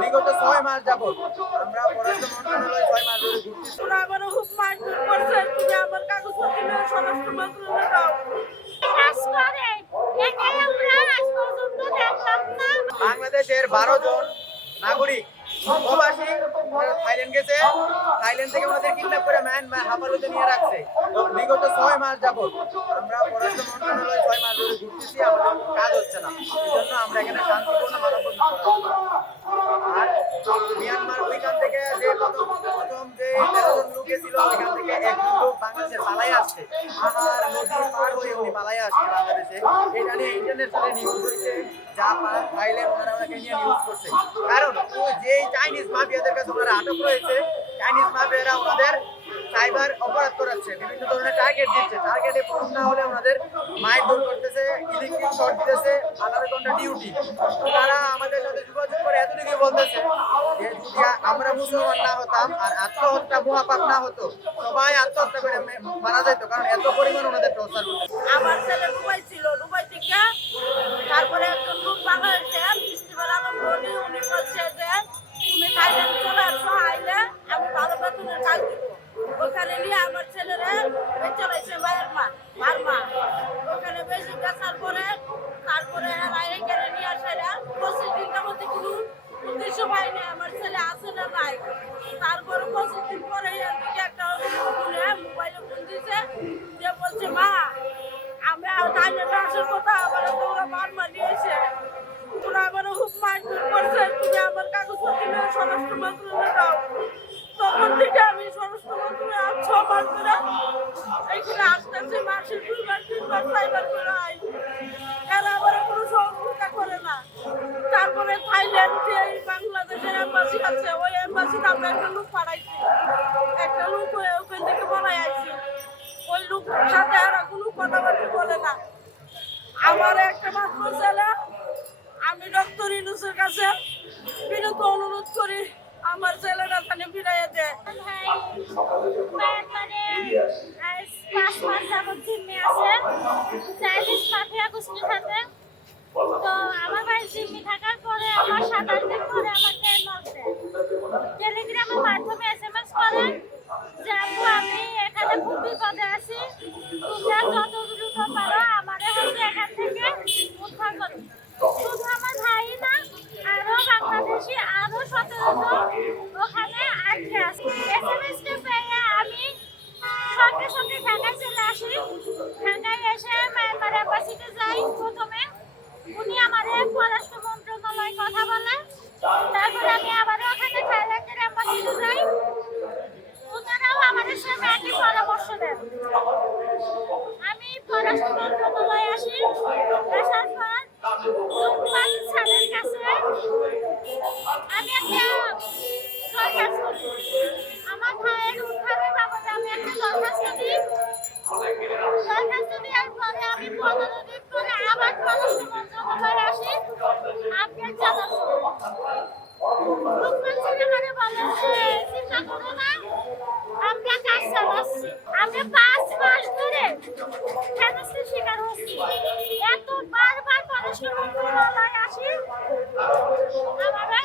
বিগত 6 মাস যাবত আমরা পররাষ্ট্র মন্ত্রণালয় 6 মাস ধরে ঘুরতেছি। ওরা আমার খুব মারধর করছে, তুমি আমার কাগজপত্র নিয়ে স্বরাষ্ট্র মন্ত্রণালয়ে দাও। বাংলাদেশের 12 জন নাগরিক প্রবাসী থাইল্যান্ড গেছে। থাইল্যান্ড থেকে ওনাদের কিডন্যাপ করে হাফালুতে নিয়ে রাখছে। বিগত 6 মাস যাবত আমরা পররাষ্ট্র মন্ত্রণালয় 6 মাস ধরে ঘুরতেছি, আমাদের কোনো কাজ হচ্ছে না। এজন্য আমরা এখানে শান্তিপূর্ণ মানববন্ধন আর মিয়ানমার ওইখান থেকে যে প্রথম যে 13 জন লোক ছিল ওইখান থেকে একজন লোক বাংলাদেশের পালাই আসছে। আমার নদী পার হয়ে উনি পালাই আসছে বাংলাদেশে। এটা নিয়ে ইন্টারন্যাশনাল নিউজ হয়েছে, জাপান থাইল্যান্ড ওনারা ওনাকে নিয়ে নিউজ করছে। কারণ যে চাইনিজ মাফিয়াদের কাছে ওনারা আটক রয়েছে, চাইনিজ মাফিয়ারা ওনাদের সাইবার অপরাধ করাচ্ছে, বিভিন্ন ধরনের টার্গেট দিচ্ছে। টার্গেটে পূরণ না হলে ওনাদের মারধর করতেছে, ইলেকট্রিক শর্ট দিতেছে, 18 ঘন্টা ডিউটি। তারা আমাদের সাথে যোগাযোগ করে এতটুকু বলতেছে যে যদি আমরা মুসলমান না হতাম আর আত্মহত্যা মহাপাপ না হতো, সবাই আত্মহত্যা করে মারা যেত, কারণ এত পরিমাণ ওনাদের টর্চার করতেছে। আমার ছেলে দুবাই ছিল, দুবাই থেকে তারপরে একজন লোক বাংলাদেশে ইস্তিফার আলম বলি, উনি বলছে যে তুমি থাইল্যান্ড চলে আসো, আইলে আমি ভালো বেতনের কাজ দিব। ওখানে নিয়ে আমার ছেলেরা চলাইছে বার্মা। ওখানে বেশি বেচার পরে তারপরে এখানে নিয়ে আসারা 25 দিনটার মধ্যে কোনো উদ্দেশ্য পাইনি আমার ছেলে আছে না নাই। তারপরে 25 দিন পরে একটা মোবাইলে ফোন দিছে, যে বলছে মা আমি থাইল্যান্ডে আসার কথা, আমার ওরা বার্মা নিয়েছে, ওরা আমার খুব মারধর করছে, তুমি আমার কাগজপত্র নিয়ে স্বরাষ্ট্র মন্ত্রণালয়ে দাও। তখন থেকে আমি স্বরাষ্ট্র মন্ত্রণালয়ে 6 মাস ধরে এখানে আসতেছি, মাসে 2বার 3বার 4বার করে আই। এরা আমার কোনো সহযোগিতা করে না। তারপরে থাইল্যান্ড যে বাংলাদেশের এম্বাসি আছে, ওই এম্বাসিতে আমরা একটা লোক পাঠাইছি, একটা লোক ওখান থেকে বলাই আইছি। ওই লোকের সাথে এরা কোনো কথাবার্তা বলে না। আমার একটা মাত্র ছেলে, আমি ডক্টর ইউনূসের কাছে বিনীত অনুরোধ করি আমার ছেলেটা খানে ফিরাইয়া দেয়। তো আমার ভাই জিম্মি থাকার পরে আমার 27 দিন পরে আমাকে টেলিগ্রামের মাধ্যমে SMS করে যে আপু আমি এখানে খুব বিপদে আছি, তোমরা যত দ্রুত পারো আমার হচ্ছে এখান থেকে উদ্ধার করো। শুধু আমার ভাই না, আরো বাংলাদেশি আরো 17 জন ওখানে আটকে আছে। SMS-টা পেয়ে আমি সঙ্গে সঙ্গে ঢাকায় চলে আসি। ঢাকায় এসে মায়ানমার এম্বাসিতে যাই। প্রথমে উনি আমাদের পররাষ্ট্র মন্ত্রণালয় কথা বলে, তারপরে আমি আবারও ওখানে থাইল্যান্ডের এম্বাসিতে যাই। ওনারাও আমাদের সাথে একই পরামর্শ দেন। আমি পররাষ্ট্র মন্ত্রণালয়ে আসি, আসার পর লুকমান স্যারের কাছে আমি একটা দরখাস্ত দিই। আমার ভাইয়ের উদ্ধারের বাবদে আমি একটা দরখাস্ত দিই। দরখাস্ত দেওয়ার পরে আমি 15 দিন পরে আবার পররাষ্ট্র মন্ত্রণালয়ে আসি, আপডেট জানাবো। লুকমান স্যার আমাকে বলেন যে চিন্তা করো না, আমরা কাজ চালাচ্ছি। আমরা 5 মাস ধরে হেনস্থার শিকার হচ্ছি। এত বারবার পররাষ্ট্র মন্ত্রণালয়ে আসি, আমার